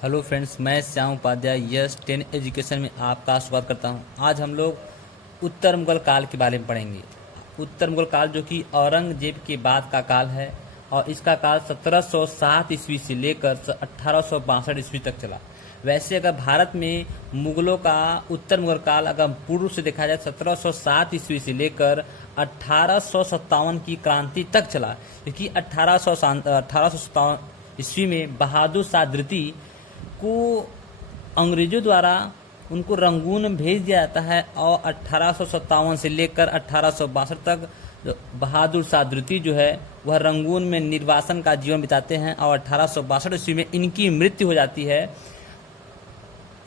Hello friends, मैं Shyam Upadhyay yes 10 education में आपका स्वागत करता हूं। आज हम लोग उत्तर मुगल काल के बारे में पढ़ेंगे। उत्तर मुगल काल जो कि औरंगजेब के बाद का काल है और इसका काल 1707 ईस्वी से लेकर 1862 ईस्वी तक चला। वैसे अगर भारत में मुगलों का उत्तर मुगल काल अगर पूर्व से देखा जाए 1707 ईस्वी से लेकर 1857 की क्रांति तक चला, क्योंकि 1857 ईस्वी में बहादुर शाह द्वितीय को अंग्रेजों द्वारा उनको रंगून भेज दिया जाता है और 1857 से लेकर 1862 तक बहादुर शाह द्वितीय जो है वह रंगून में निर्वासन का जीवन बिताते हैं और 1862 ईस्वी में इनकी मृत्यु हो जाती है।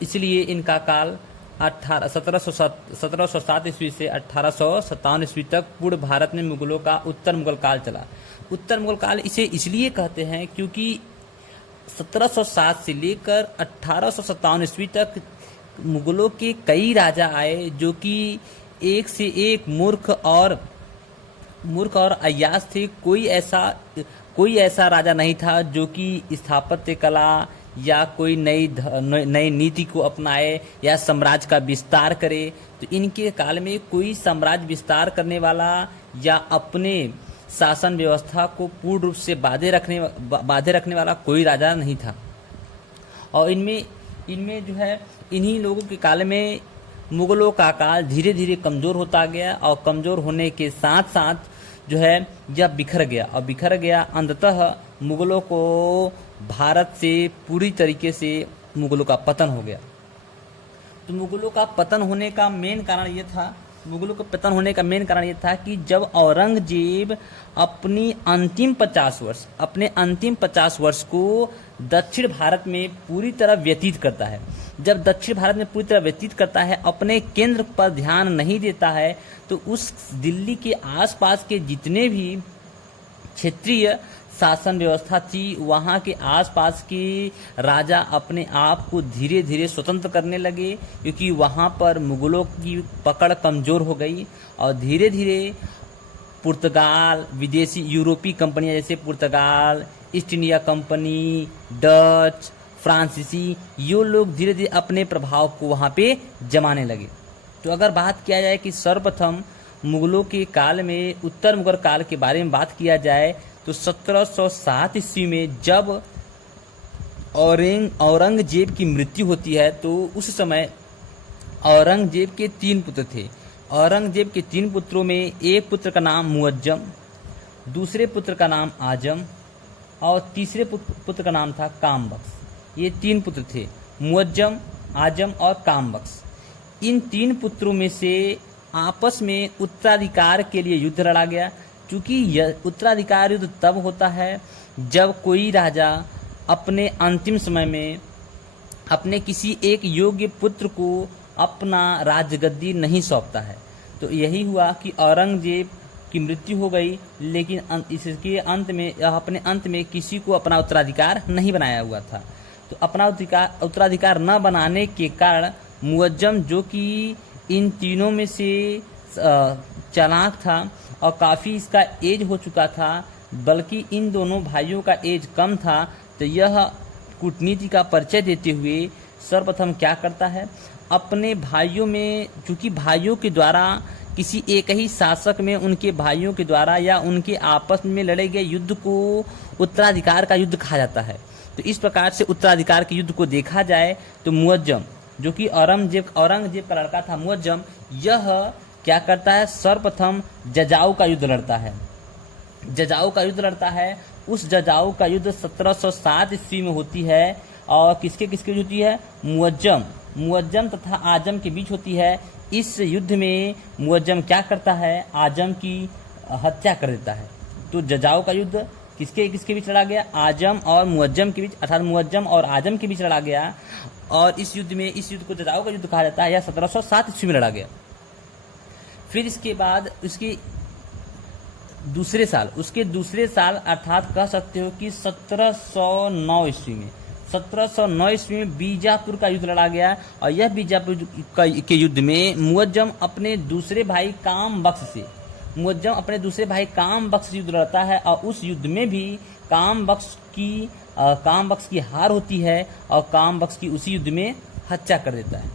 इसलिए इनका काल 1707 ईस्वी से 1857 ईस्वी तक पूर्ण भारत में मुगलों का उत्तर मुगल काल चला। उत्तर मुगल काल इसे इसलिए कहते हैं क्योंकि 1707 से लेकर 1857 ईस्वी तक मुगलों के कई राजा आए जो कि एक से एक मूर्ख और अय्याश थे। कोई ऐसा राजा नहीं था जो कि स्थापत्य कला या कोई नई नीति को अपनाए या साम्राज्य का विस्तार करे। तो इनके काल में कोई साम्राज्य विस्तार करने वाला या अपने शासन व्यवस्था को पूर्ण रूप से बांधे रखने वाला कोई राजा नहीं था। और इनमें जो है इन्हीं लोगों के काल में मुगलों का काल धीरे धीरे कमज़ोर होता गया और कमज़ोर होने के साथ साथ जो है यह बिखर गया। अंततः मुगलों को भारत से पूरी तरीके से मुगलों का पतन हो गया। तो मुगलों का पतन होने का मेन कारण ये था कि जब औरंगजेब अपने अंतिम 50 वर्ष को दक्षिण भारत में पूरी तरह व्यतीत करता है। जब दक्षिण भारत में पूरी तरह व्यतीत करता है, अपने केंद्र पर ध्यान नहीं देता है, तो उस दिल्ली के आसपास के जितने भी क्षेत्रीय शासन व्यवस्था थी वहाँ के आसपास के राजा अपने आप को धीरे धीरे स्वतंत्र करने लगे, क्योंकि वहाँ पर मुगलों की पकड़ कमज़ोर हो गई। और धीरे धीरे पुर्तगाल, विदेशी यूरोपीय कंपनियां जैसे पुर्तगाल, ईस्ट इंडिया कंपनी, डच, फ्रांसीसी, ये लोग धीरे धीरे अपने प्रभाव को वहाँ पे जमाने लगे। तो अगर बात किया जाए कि सर्वप्रथम मुगलों के काल में उत्तर मुगल काल के बारे में बात किया जाए तो 1707 ईस्वी में जब औरंगजेब की मृत्यु होती है, तो उस समय औरंगजेब के 3 पुत्र थे। औरंगजेब के 3 पुत्रों में एक पुत्र का नाम मुअज्जम, दूसरे पुत्र का नाम आजम और तीसरे पुत्र का नाम था कामबख्श। ये 3 पुत्र थे, मुअज्जम, आजम और कामबख्श। इन 3 पुत्रों में से आपस में उत्तराधिकार के लिए युद्ध लड़ा गया। क्योंकि यह उत्तराधिकार युद्ध तब होता है जब कोई राजा अपने अंतिम समय में अपने किसी एक योग्य पुत्र को अपना राजगद्दी नहीं सौंपता है। तो यही हुआ कि औरंगजेब की मृत्यु हो गई, लेकिन इसके अपने अंत में किसी को अपना उत्तराधिकार नहीं बनाया हुआ था। तो अपना उत्तराधिकार न बनाने के कारण मुअज्जम, जो कि इन तीनों में से चालाक था और काफ़ी इसका एज हो चुका था, बल्कि इन दोनों भाइयों का एज कम था, तो यह कूटनीति का परिचय देते हुए सर्वप्रथम क्या करता है, अपने भाइयों में, चूँकि भाइयों के द्वारा किसी एक ही शासक में उनके भाइयों के द्वारा या उनके आपस में लड़े गए युद्ध को उत्तराधिकार का युद्ध कहा जाता है। तो इस प्रकार से उत्तराधिकार के युद्ध को देखा जाए तो मुअज्जम, जो कि औरंगजेब का लड़का था मुअज्जम, यह क्या करता है, सर्वप्रथम जजाऊ का युद्ध लड़ता है। उस जजाऊ का युद्ध 1707 ईस्वी में होती है और किसके होती है, मुअज्जम तथा आजम के बीच होती है। इस युद्ध में मुअज्जम क्या करता है, आजम की हत्या कर देता है। तो जजाऊ का युद्ध किसके बीच लड़ा गया, आजम और मुअज्जम के बीच, अर्थात मुअज्जम और आजम के बीच लड़ा गया। और इस युद्ध को जजाऊ का युद्ध कहा जाता है, यह 1707 ईस्वी में लड़ा गया। फिर इसके बाद उसके दूसरे साल अर्थात कह सकते हो कि 1709 ईस्वी में बीजापुर का युद्ध लड़ा गया। और यह बीजापुर के युद्ध में मुअज्जम अपने दूसरे भाई कामबख्श से युद्ध लड़ता है और उस युद्ध में भी कामबख्श की कामबख्श की हार होती है और कामबख्श की उसी युद्ध में हत्या कर देता है।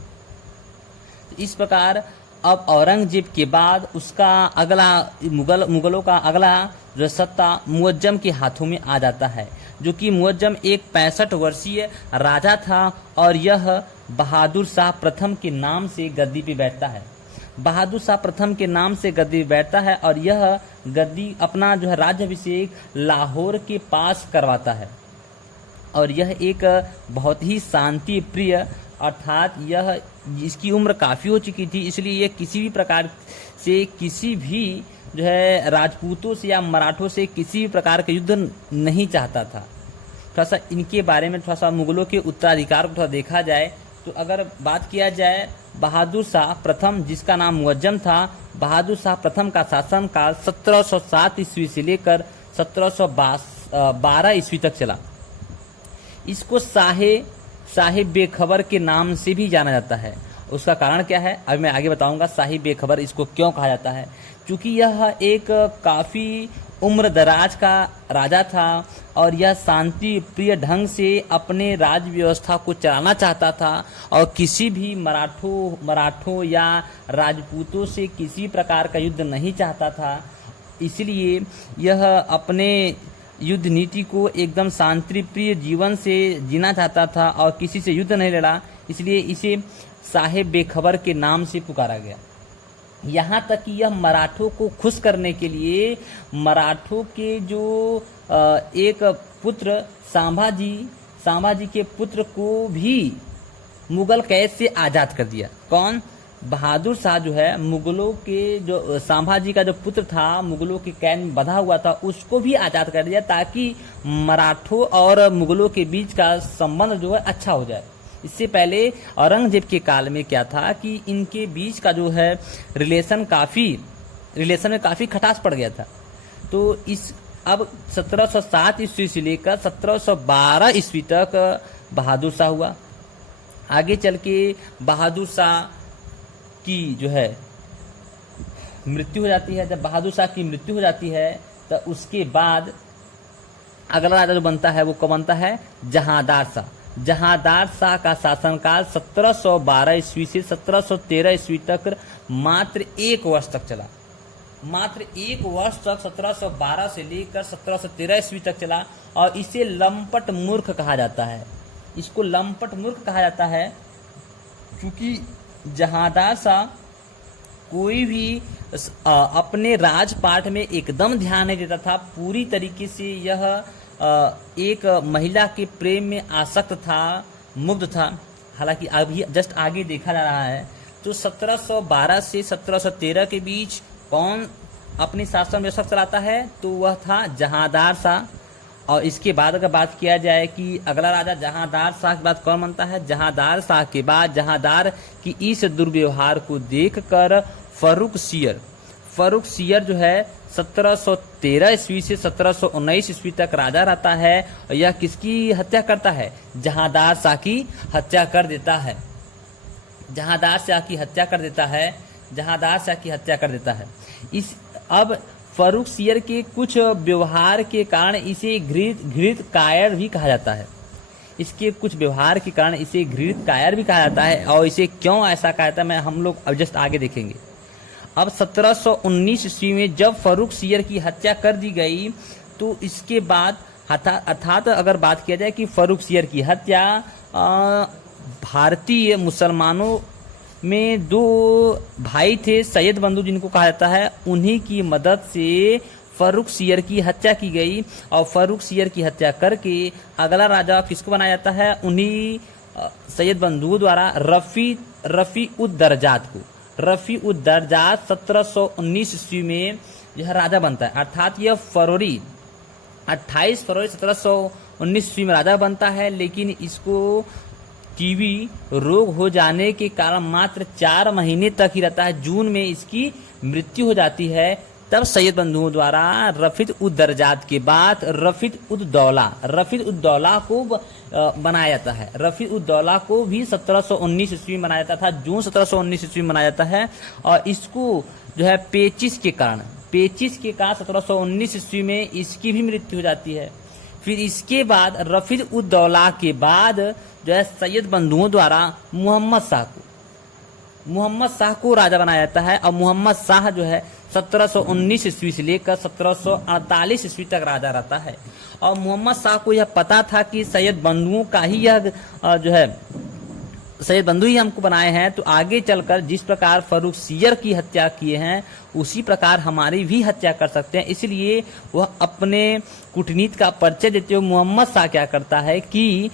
तो इस प्रकार अब औरंगजेब के बाद उसका अगला मुगलों का अगला जो सत्ता मुअज्जम के हाथों में आ जाता है, जो कि मुअज्जम एक 65 वर्षीय राजा था और यह बहादुर शाह प्रथम के नाम से गद्दी पे बैठता है। बहादुर शाह प्रथम के नाम से गद्दी पे बैठता है और यह गद्दी अपना जो है राज्याभिषेक लाहौर के पास करवाता है। और यह एक बहुत ही शांति प्रिय, अर्थात यह इसकी उम्र काफ़ी हो चुकी थी, इसलिए यह किसी भी प्रकार से किसी भी जो है राजपूतों से या मराठों से किसी भी प्रकार का युद्ध नहीं चाहता था। थोड़ा सा इनके बारे में थोड़ा सा मुगलों के उत्तराधिकार को थोड़ा देखा जाए तो अगर बात किया जाए बहादुर शाह प्रथम, जिसका नाम मुअज्जम था, बहादुर शाह प्रथम का शासनकाल 1707 ईस्वी से लेकर 1712 ईस्वी तक चला। इसको साहिब बेखबर के नाम से भी जाना जाता है। उसका कारण क्या है अभी मैं आगे बताऊंगा। साहिब बेखबर इसको क्यों कहा जाता है, क्योंकि यह एक काफ़ी उम्र दराज का राजा था और यह शांति प्रिय ढंग से अपने राज्य व्यवस्था को चलाना चाहता था और किसी भी मराठों या राजपूतों से किसी प्रकार का युद्ध नहीं चाहता था। इसलिए यह अपने युद्ध नीति को एकदम शांति प्रिय जीवन से जीना चाहता था और किसी से युद्ध नहीं लड़ा, इसलिए इसे साहिब बेखबर के नाम से पुकारा गया। यहाँ तक कि यह मराठों को खुश करने के लिए मराठों के जो एक पुत्र सांभाजी के पुत्र को भी मुगल कैद से आज़ाद कर दिया। कौन? बहादुर शाह जो है मुगलों के जो संभाजी का जो पुत्र था, मुगलों के कैद में बंधा हुआ था, उसको भी आज़ाद कर दिया ताकि मराठों और मुगलों के बीच का संबंध जो है अच्छा हो जाए। इससे पहले औरंगजेब के काल में क्या था कि इनके बीच का जो है रिलेशन में काफ़ी खटास पड़ गया था। तो इस अब 1707 ईस्वी से लेकर 1712 ईस्वी तक बहादुर शाह हुआ। आगे चल के बहादुर शाह की जो है मृत्यु हो जाती है। जब बहादुर शाह की मृत्यु हो जाती है तो उसके बाद अगला राजा जो बनता है वो कब बनता है? जहांदार शाह। जहांदार शाह का शासनकाल 1712 ईस्वी से 1713 ईस्वी तक मात्र 1 वर्ष तक चला। मात्र 1 वर्ष तक 1712 से लेकर 1713 ईस्वी तक चला और इसे लंपट मूर्ख कहा जाता है। इसको लंपट मूर्ख कहा जाता है क्योंकि जहांदार शाह कोई भी अपने राजपाट में एकदम ध्यान नहीं देता था। पूरी तरीके से यह एक महिला के प्रेम में आसक्त था, मुग्ध था। हालांकि अभी जस्ट आगे देखा जा रहा है तो 1712 से 1713 के बीच कौन अपनी शासन व्यवस्था चलाता है? तो वह था जहांदार शाह। और इसके बाद अगर बात किया जाए कि अगला राजा जहांदार शाह के बाद कौन बनता है? जहांदार शाह के बाद जहांदार की इस दुर्व्यवहार को देखकर फर्रुख सियर जो है 1713 ईस्वी से 1719 ईस्वी तक राजा रहता है और यह किसकी हत्या करता है? जहांदार शाह की हत्या कर देता है। जहांदार शाह की हत्या कर देता है। इस अब फर्रुख सियर के कुछ व्यवहार के कारण इसे घृत कायर भी कहा जाता है। इसके कुछ व्यवहार के कारण इसे घृत कायर भी कहा जाता है। और इसे क्यों ऐसा कहा जाता है मैं हम लोग अब जस्ट आगे देखेंगे। अब 1719 ईस्वी में जब फर्रुख सियर की हत्या कर दी गई तो इसके बाद अर्थात अगर बात किया जाए कि फर्रुख सियर की हत्या भारतीय मुसलमानों में 2 भाई थे, सैयद बंधु जिनको कहा जाता है, उन्हीं की मदद से फर्रुख सियर की हत्या की गई। और फर्रुख सियर की हत्या करके अगला राजा किसको बनाया जाता है? उन्हीं सैयद बंधु द्वारा रफ़ी उद दर्जात को। रफ़ी उद दर्जात 1719 ईस्वी में यह राजा बनता है। अर्थात यह 28 फरवरी 1719 ईस्वी में राजा बनता है, लेकिन इसको टीबी रोग हो जाने के कारण मात्र 4 महीने तक ही रहता है। जून में इसकी मृत्यु हो जाती है। तब सैयद बंधुओं द्वारा रफ़ीद उद दर्जात के बाद रफ़ीद उद दौला को बनाया जाता है। रफ़ीद उद दौला को भी 1719 ईस्वी में बनाया जाता था। जून 1719 ईस्वी में बनाया जाता है और इसको जो है पेचिस के कारण 1719 ईस्वी में इसकी भी मृत्यु हो जाती है। फिर इसके बाद रफीद उद दौला के बाद जो है सैयद बंधुओं द्वारा मोहम्मद शाह को राजा बनाया जाता है। और मोहम्मद शाह जो है 1719 ईस्वी से लेकर 1748 ईस्वी तक राजा रहता है। और मोहम्मद शाह को यह पता था कि सैयद बंधुओं का ही यह जो है सैयद बंधु ही हमको बनाए हैं, तो आगे चलकर जिस प्रकार फर्रुख सियर की हत्या किए हैं उसी प्रकार हमारी भी हत्या कर सकते हैं। इसलिए वह अपने कूटनीति का परिचय देते हुए मोहम्मद शाह क्या करता है कि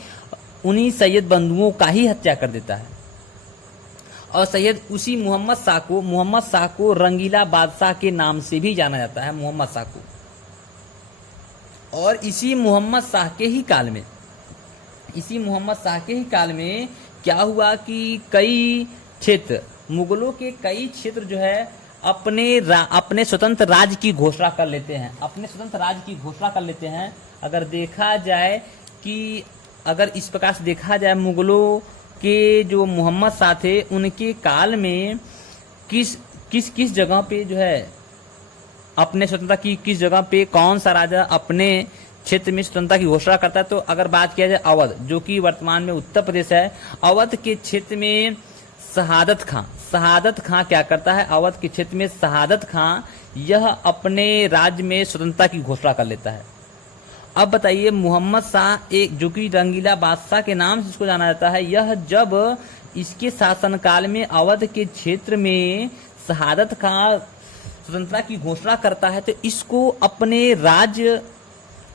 उन्हीं सैयद बंधुओं का ही हत्या कर देता है। और सैयद उसी मोहम्मद शाह को रंगीला बादशाह के नाम से भी जाना जाता है, मोहम्मद शाह को। और इसी मोहम्मद शाह के ही काल में क्या हुआ कि कई क्षेत्र, मुगलों के कई क्षेत्र जो है अपने स्वतंत्र राज्य की घोषणा कर लेते हैं। अगर देखा जाए कि अगर इस प्रकार से देखा जाए, मुगलों के जो मोहम्मद शाह थे उनके काल में किस जगह पे जो है अपने स्वतंत्रता की, किस जगह पे कौन सा राजा अपने क्षेत्र में स्वतंत्रता की घोषणा करता है। तो अगर बात किया जाए अवध, जो कि वर्तमान में उत्तर प्रदेश है, अवध के क्षेत्र में शहादत खां क्या करता है, अवध के क्षेत्र में शहादत खां यह अपने राज्य में स्वतंत्रता की घोषणा कर लेता है। अब बताइए, मोहम्मद शाह एक जो कि रंगीला बादशाह के नाम से इसको जाना जाता है, यह जब इसके शासनकाल में अवध के क्षेत्र में शहादत खां स्वतंत्रता की घोषणा करता है, तो इसको अपने राज्य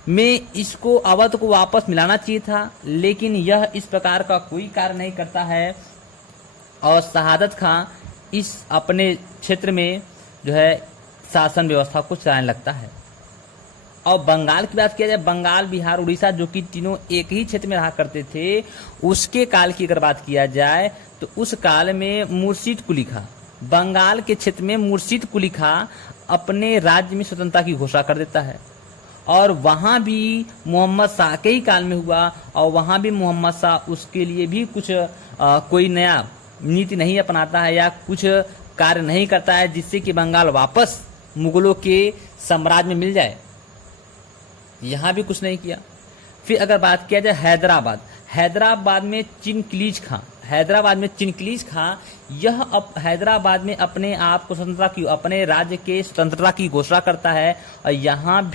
में इसको अवध को वापस मिलाना चाहिए था, लेकिन यह इस प्रकार का कोई कार्य नहीं करता है। और शहादत खां इस अपने क्षेत्र में जो है शासन व्यवस्था को चलाने लगता है। और बंगाल की बात किया जाए, बंगाल, बिहार, उड़ीसा जो कि तीनों एक ही क्षेत्र में रहा करते थे, उसके काल की अगर बात किया जाए तो उस काल में मुर्शिद कुली खां, बंगाल के क्षेत्र में मुर्शिद कुली खां अपने राज्य में स्वतंत्रता की घोषणा कर देता है। और वहां भी मोहम्मद शाह के ही काल में हुआ, और वहां भी मोहम्मद शाह उसके लिए भी कुछ कोई नया नीति नहीं अपनाता है या कुछ कार्य नहीं करता है जिससे कि बंगाल वापस मुगलों के साम्राज्य में मिल जाए। यहाँ भी कुछ नहीं किया। फिर अगर बात किया जाए हैदराबाद में चिनक्लीज खां यह हैदराबाद में अपने आप को अपने राज्य के स्वतंत्रता की घोषणा करता है। और यहाँ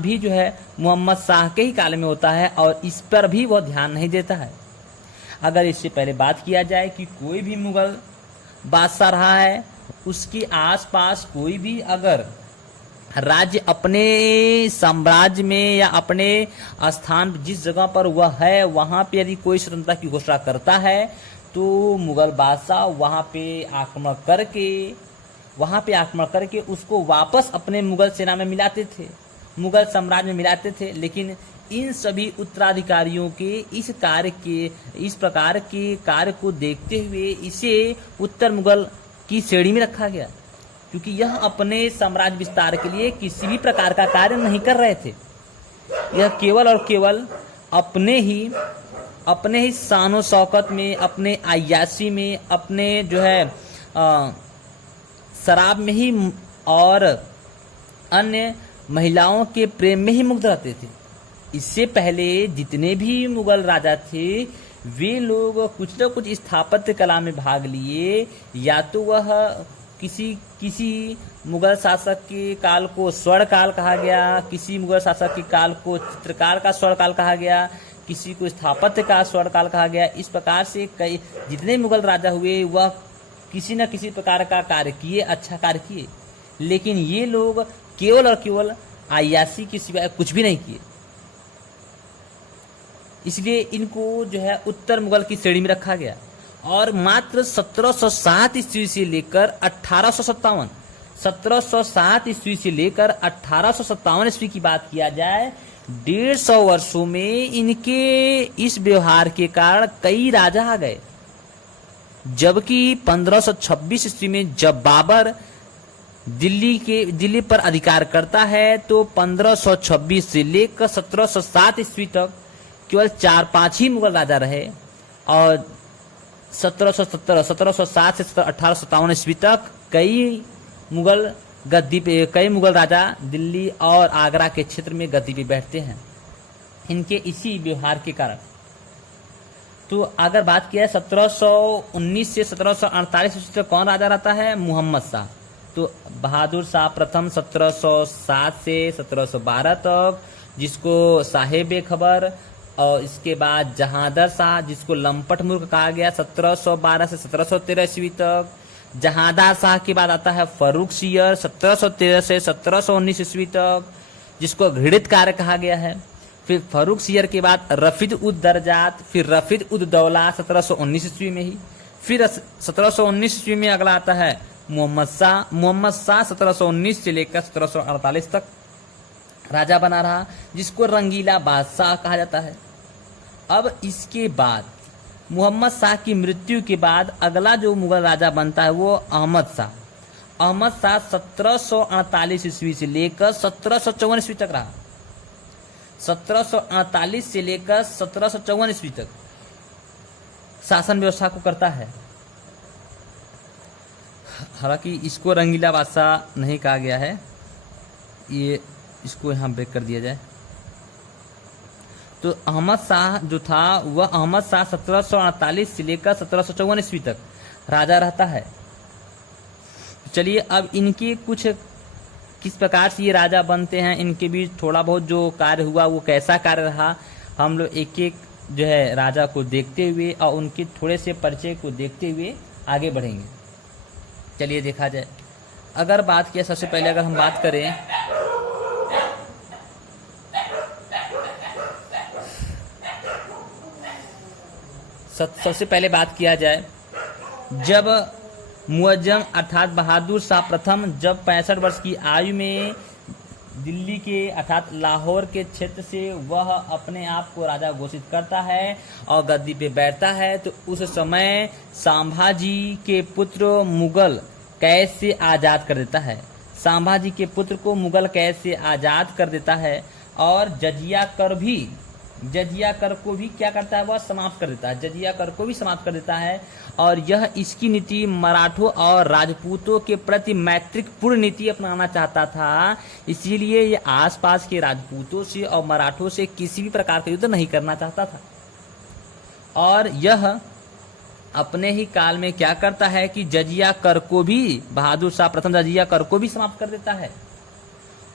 भी जो है मोहम्मद शाह के ही काल में होता है, और इस पर भी वह ध्यान नहीं देता है। अगर इससे पहले बात किया जाए कि कोई भी मुगल बादशाह रहा है, उसके आसपास कोई भी अगर राज्य अपने साम्राज्य में या अपने स्थान जिस जगह पर वह है वहां पे यदि कोई स्वतंत्रता की घोषणा करता है, तो मुगल बादशाह वहां पे आक्रमण करके उसको वापस अपने मुगल सेना में मिलाते थे, मुगल साम्राज्य में मिलाते थे। लेकिन इन सभी उत्तराधिकारियों के इस प्रकार के कार्य को देखते हुए इसे उत्तर मुगल की श्रेणी में रखा गया, क्योंकि यह अपने साम्राज्य विस्तार के लिए किसी भी प्रकार का कार्य नहीं कर रहे थे। यह केवल और केवल अपने ही शानो शौकत में, अपने अय्याशी में, अपने जो है शराब में ही और अन्य महिलाओं के प्रेम में ही मुग्ध रहते थे। इससे पहले जितने भी मुगल राजा थे वे लोग कुछ न कुछ स्थापत्य कला में भाग लिए, या तो वह किसी मुगल शासक के काल को स्वर्ण काल कहा गया, किसी मुगल शासक के काल को चित्रकार का स्वर्ण काल कहा गया, किसी को स्थापत्य का स्वर्ण काल कहा गया। इस प्रकार से कई जितने मुगल राजा हुए वह किसी न किसी प्रकार का कार्य किए, अच्छा कार्य किए, लेकिन ये लोग केवल और केवल अय्याशी के सिवाय कुछ भी नहीं किए। इसलिए इनको जो है उत्तर मुगल की श्रेणी में रखा गया। और मात्र 1707 ईस्वी से लेकर 1707 ईस्वी से लेकर 1857 ईस्वी की बात किया जाए, 150 वर्षों में इनके इस व्यवहार के कारण कई राजा आ गए। जबकि 1526 ईस्वी में जब बाबर दिल्ली पर अधिकार करता है, तो 1526 से लेकर 1707 ईस्वी तक केवल 4-5 ही मुगल राजा रहे, और 1707 से 1857 ईस्वी तक कई मुगल राजा दिल्ली और आगरा के क्षेत्र में गद्दी पे बैठते हैं। इनके इसी व्यवहार के कारण। तो अगर बात किया 1719 से 1748 ईस्वी तक कौन राजा रहता है? मोहम्मद शाह। तो बहादुर शाह प्रथम 1707 से 1712 तक, जिसको साहेब खबर, और इसके बाद जहांदर शाह जिसको लंपट मूर्ख कहा गया 1712 से 1713 ईस्वी तक। जहांदार शाह के बाद आता है फर्रुख सियर 1713 से 1719 ईस्वी तक, जिसको घृणित कार्य कहा गया है। फिर फर्रुख सियर के बाद रफीद उद दरजात, फिर रफीद उद दौला 1719 ईस्वी में ही। फिर 1719 ईस्वी में अगला आता है मोहम्मद शाह। मोहम्मद शाह 1719 से लेकर 1748 तक राजा बना रहा, जिसको रंगीला बादशाह कहा जाता है। अब इसके बाद मोहम्मद शाह की मृत्यु के बाद अगला जो मुगल राजा बनता है वो अहमद शाह। अहमद शाह 1748 ईस्वी से लेकर 1754 ईस्वी तक रहा। 1748 से लेकर 1754 ईस्वी तक शासन व्यवस्था को करता है। हालांकि इसको रंगीला बादशाह नहीं कहा गया है, ये इसको यहाँ ब्रेक कर दिया जाए। तो अहमद शाह जो था वह अहमद शाह 1748 से लेकर 1754 ईस्वी तक राजा रहता है। चलिए अब इनके कुछ किस प्रकार से ये राजा बनते हैं, इनके बीच थोड़ा बहुत जो कार्य हुआ वो कैसा कार्य रहा, हम लोग एक एक जो है राजा को देखते हुए और उनके थोड़े से परिचय को देखते हुए आगे बढ़ेंगे। चलिए देखा जाए। अगर बात किया सबसे पहले अगर हम बात करें सबसे पहले बात किया जाए जब मुअज्जम अर्थात बहादुर शाह प्रथम जब 65 वर्ष की आयु में दिल्ली के अर्थात लाहौर के क्षेत्र से वह अपने आप को राजा घोषित करता है और गद्दी पे बैठता है, तो उस समय संभाजी के पुत्र मुगल कैद से आज़ाद कर देता है। संभाजी के पुत्र को मुगल कैद से आज़ाद कर देता है और जजिया कर को भी क्या करता है, वह समाप्त कर देता है। जजिया कर को भी समाप्त कर देता है और यह इसकी नीति मराठों और राजपूतों के प्रति मैत्रीपूर्ण नीति अपनाना चाहता था। इसीलिए ये आसपास के राजपूतों से और मराठों से किसी भी प्रकार का युद्ध नहीं करना चाहता था। और यह अपने ही काल में क्या करता है कि जजिया कर को भी, बहादुर शाह प्रथम जजिया कर को भी समाप्त कर देता है।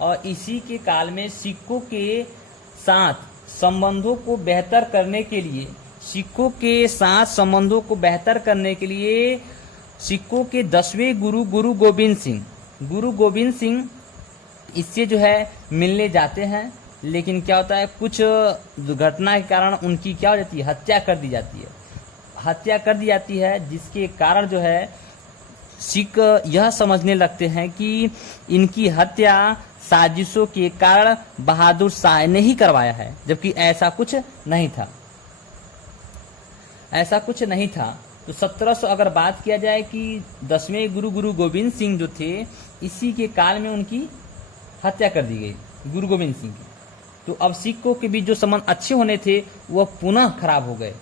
और इसी के काल में सिखों के साथ संबंधों को बेहतर करने के लिए सिखों के 10वें गुरु गोविंद सिंह इससे जो है मिलने जाते हैं। लेकिन क्या होता है, कुछ दुर्घटना के कारण उनकी क्या हो जाती है, हत्या कर दी जाती है, जिसके कारण जो है सिख यह समझने लगते हैं कि इनकी हत्या साजिशों के कारण बहादुर शाह ने ही करवाया है, जबकि ऐसा कुछ नहीं था। तो 1700 अगर बात किया जाए कि 10वें गुरु गोविंद सिंह जो थे, इसी के काल में उनकी हत्या कर दी गई गुरु गोविंद सिंह की। तो अब सिखों के बीच जो संबंध अच्छे होने थे वह पुनः खराब हो गए।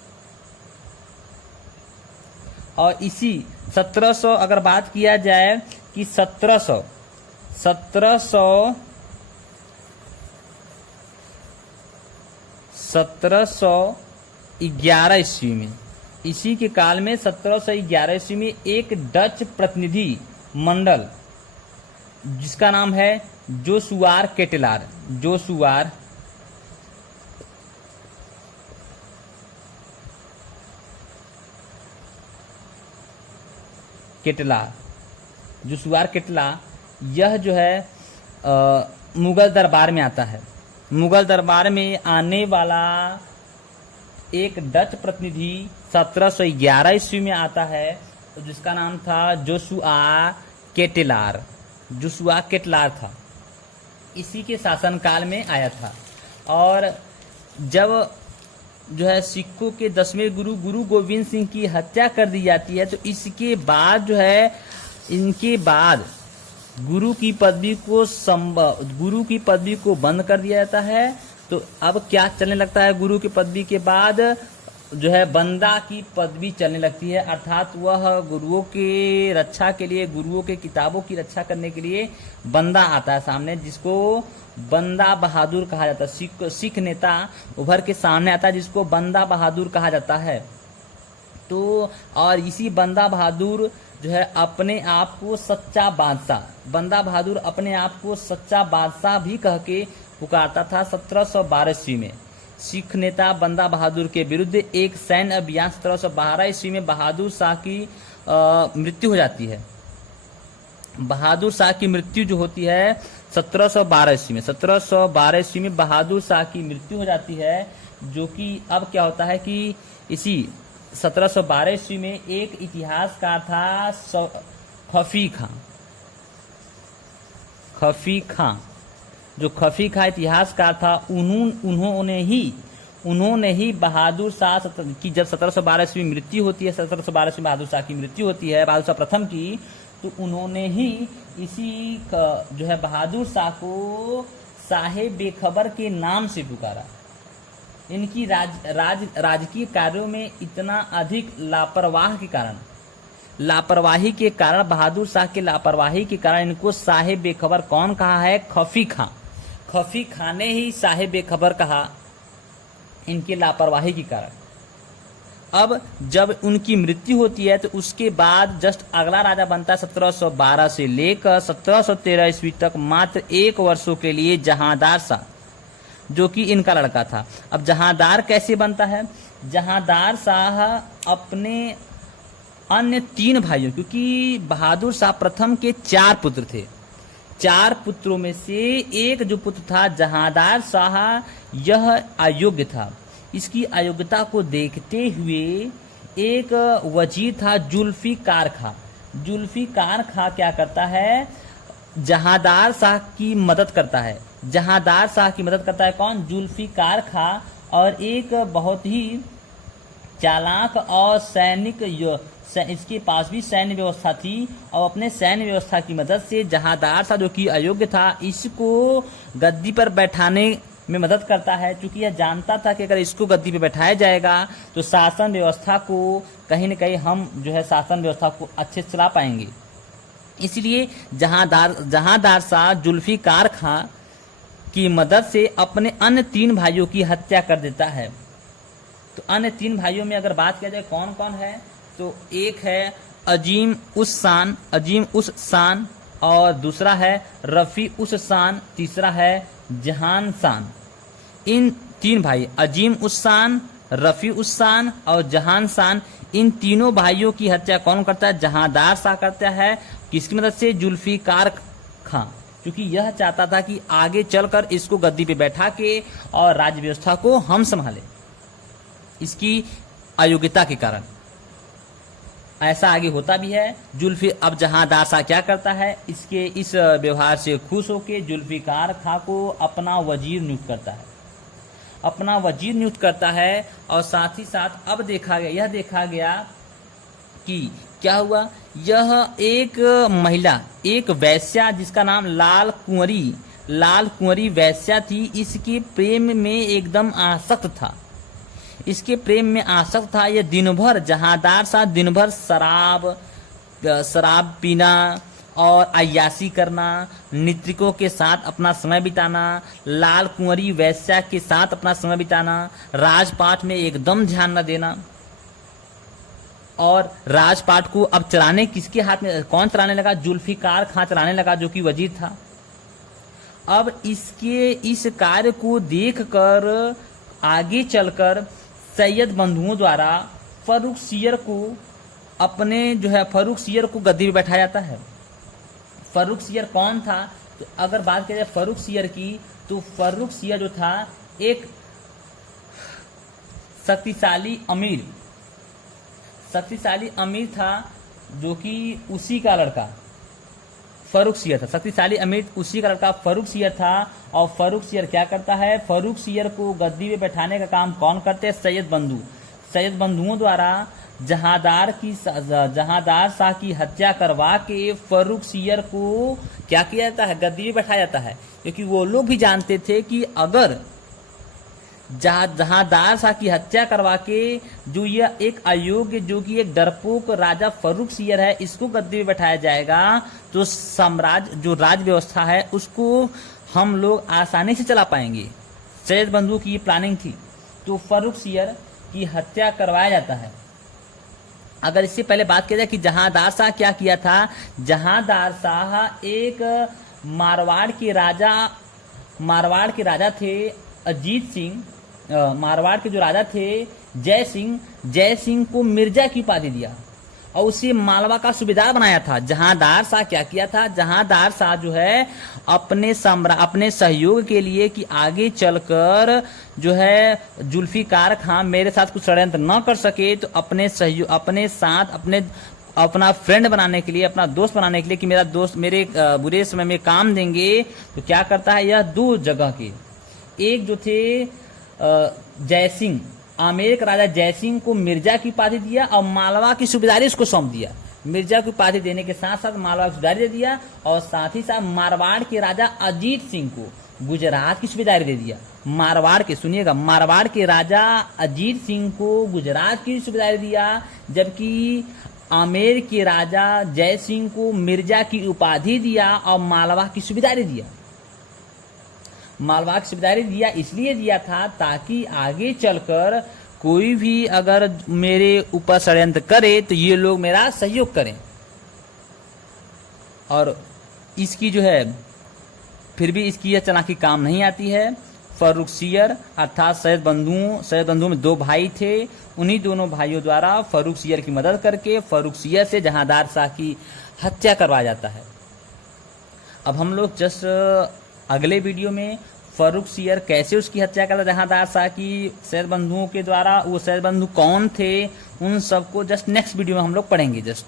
और इसी 1700 अगर बात किया जाए कि 1711 ईस्वी में, इसी के काल में 1711 ईस्वी में एक डच प्रतिनिधि मंडल जिसका नाम है जोसुआर केटला, यह जो है मुगल दरबार में आता है। मुगल दरबार में आने वाला एक डच प्रतिनिधि 1711 ईस्वी में आता है, जिसका नाम था जोसुआ केटलार था। इसी के शासनकाल में आया था। और जब जो है सिखों के 10वें गुरु गोविंद सिंह की हत्या कर दी जाती है, तो इसके बाद जो है इनके बाद गुरु की पदवी को बंद कर दिया जाता है। तो अब क्या चलने लगता है, गुरु की पदवी के बाद जो है बंदा की पदवी चलने लगती है, अर्थात वह गुरुओं के रक्षा के लिए, गुरुओं के किताबों की रक्षा करने के लिए बंदा आता है सामने, जिसको बंदा बहादुर कहा जाता है। सिख नेता उभर के सामने आता है जिसको बंदा बहादुर कहा जाता है। तो और इसी बंदा बहादुर जो है अपने आप को सच्चा बादशाह, बंदा बहादुर अपने आप को सच्चा बादशाह भी कह के पुकारता था। 1712 ईस्वी में सिख नेता बंदा बहादुर के विरुद्ध एक सैन्य अभियान 1712 ईस्वी में बहादुर शाह की मृत्यु हो जाती है। बहादुर शाह की मृत्यु जो होती है 1712 ईस्वी में, 1712 ईस्वी में बहादुर शाह की मृत्यु हो जाती है। जो कि अब क्या होता है कि इसी 1712 ईस्वी में एक इतिहासकार था खफी खां, जो खफी खां इतिहासकार था, उन्होंने ही बहादुर शाह की जब 1712 ईस्वी मृत्यु होती है, 1712 ईस्वी बहादुर शाह की मृत्यु होती है, बहादुर शाह प्रथम की, तो उन्होंने ही इसी जो है बहादुर शाह को साहेब बेखबर के नाम से पुकारा। इनकी राजकीय कार्यों में इतना अधिक लापरवाही के कारण बहादुर शाह के लापरवाही के कारण इनको साहेब बेखबर कौन कहा है? खफी खां ने ही साहेब बेखबर कहा इनकी लापरवाही के कारण। अब जब उनकी मृत्यु होती है तो उसके बाद जस्ट अगला राजा बनता है 1712 से लेकर 1713 ईस्वी तक मात्र 1 वर्षों के लिए जहांदार शाह, जो कि इनका लड़का था। अब जहांदार कैसे बनता है? जहांदार शाह अपने अन्य 3 भाइयों, क्योंकि बहादुर शाह प्रथम के 4 पुत्र थे, 4 पुत्रों में से एक जो पुत्र था जहांदार शाह, यह अयोग्य था। इसकी अयोग्यता को देखते हुए एक वजीर था जुल्फिकार खां क्या करता है? जहांदार शाह की मदद करता है। जहांदार शाह की मदद करता है कौन? जुल्फिकार खां। और एक बहुत ही चालाक और इसके पास भी सैन्य व्यवस्था थी, और अपने सैन्य व्यवस्था की मदद से जहांदार शाह जो कि अयोग्य था, इसको गद्दी पर बैठाने में मदद करता है। क्योंकि यह जानता था कि अगर इसको गद्दी पर बैठाया जाएगा तो शासन व्यवस्था को कहीं न कहीं हम जो है शासन व्यवस्था को अच्छे से चला पाएंगे। इसलिए जहांदार शाह जुल्फिकार खां की मदद से अपने अन्य 3 भाइयों की हत्या कर देता है। तो अन्य 3 भाइयों में अगर बात किया जाए कौन कौन है, तो एक है अजीम उस शान, और दूसरा है रफी उस शान, तीसरा है जहान शान। इन 3 भाई अजीम उस शान, रफी उस शान और जहान शान, इन तीनों भाइयों की हत्या कौन करता है? जहांदार शाह करता है। किसकी मदद से? जुल्फिकार खां, क्योंकि यह चाहता था कि आगे चलकर इसको गद्दी पे बैठा के और राज्य व्यवस्था को हम संभालें, इसकी अयोग्यता के कारण। ऐसा आगे होता भी है। अब जहांदार शाह क्या करता है? इसके इस व्यवहार से खुश होकर जुल्फिकार खां को अपना वजीर नियुक्त करता है। और साथ ही साथ अब यह देखा गया कि क्या हुआ, यह एक महिला, एक वैश्या जिसका नाम लाल कुंवरी वैश्या थी, इसके प्रेम में एकदम आसक्त था। यह दिन भर जहांदार शाह दिन भर शराब पीना और अय्याशी करना, नृत्यकों के साथ अपना समय बिताना, लाल कुंवरी वैश्या के साथ अपना समय बिताना, राजपाट में एकदम ध्यान न देना। और राजपाट को अब चलाने किसके हाथ में, कौन चलाने लगा? जुल्फिकार खां चलाने लगा, जो कि वजीर था। अब इस कार्य को देखकर आगे चलकर सैयद बंधुओं द्वारा फर्रुख सियर को गद्दी पे बैठाया जाता है। फर्रुख सियर कौन था? तो अगर बात की जाए फर्रुख सियर की, तो फर्रुख सियर जो था एक शक्तिशाली अमीर था, जो कि उसी का लड़का फर्रुख सियर था। शक्तिशाली अमीर उसी का लड़का फर्रुख सियर था। और फर्रुख सियर क्या करता है? फर्रुख सियर को गद्दी पे बैठाने का काम कौन करते हैं? सैयद बंधुओं द्वारा जहांदार शाह की हत्या करवा के फर्रुख सियर को क्या किया जाता है? गद्दी पे बैठाया जाता है। क्योंकि वो लोग भी जानते थे कि अगर जहांदार शाह की हत्या करवा के जो यह एक अयोग्य, जो कि एक डरपोक राजा फर्रुखसियर है, इसको गद्दी में बैठाया जाएगा तो साम्राज्य, जो राज व्यवस्था है, उसको हम लोग आसानी से चला पाएंगे। सैयद बंधु की ये प्लानिंग थी। तो फर्रुखसियर की हत्या करवाया जाता है। अगर इससे पहले बात किया जाए कि जहांदार शाह क्या किया था, जहांदार शाह एक मारवाड़ के राजा थे अजीत सिंह, मारवाड़ के जो राजा थे जय सिंह को मिर्जा की उपाधि दिया और उसे मालवा का सूबेदार बनाया था। जहांदार शाह क्या किया था, जहांदार शाह जो है अपने सहयोग के लिए कि आगे चलकर जो है जुल्फिकार खान मेरे साथ कुछ षड्यंत्र न कर सके, तो अपना फ्रेंड बनाने के लिए, अपना दोस्त बनाने के लिए कि मेरा दोस्त मेरे बुरे समय में काम देंगे, तो क्या करता है, यह दो जगह के, एक जो थे जयसिंह, आमेर का राजा जयसिंह को मिर्जा की उपाधि दिया और मालवा की सूबेदारी उसको सौंप दिया। मिर्जा की उपाधि देने के साथ साथ मालवा की सूबेदारी दे दिया और साथ ही साथ मारवाड़ के राजा अजीत सिंह को गुजरात की सूबेदारी दे दिया। मारवाड़ के, सुनिएगा, मारवाड़ के राजा अजीत सिंह को गुजरात की सूबेदारी दिया, जबकि आमेर के राजा जय सिंह को मिर्जा की उपाधि दिया और मालवा की सूबेदारी दिया। मालवा की सूबेदारी दिया इसलिए दिया था ताकि आगे चलकर कोई भी अगर मेरे ऊपर षड्यंत्र करे तो ये लोग मेरा सहयोग करें। और इसकी जो है फिर भी इसकी यह चालाकी काम नहीं आती है। फर्रुखसियर अर्थात सैयद बंधु में दो भाई थे, उन्हीं दोनों भाइयों द्वारा फर्रुखसियर की मदद करके फर्रुखसियर से जहांदार शाह की हत्या करवाया जाता है। अब हम लोग जस्ट अगले वीडियो में फर्रुखसियर कैसे उसकी हत्या करता जहांदार शाह की सैयद बंधुओं के द्वारा, वो सैयद बंधु कौन थे, उन सबको जस्ट नेक्स्ट वीडियो में हम लोग पढ़ेंगे। जस्ट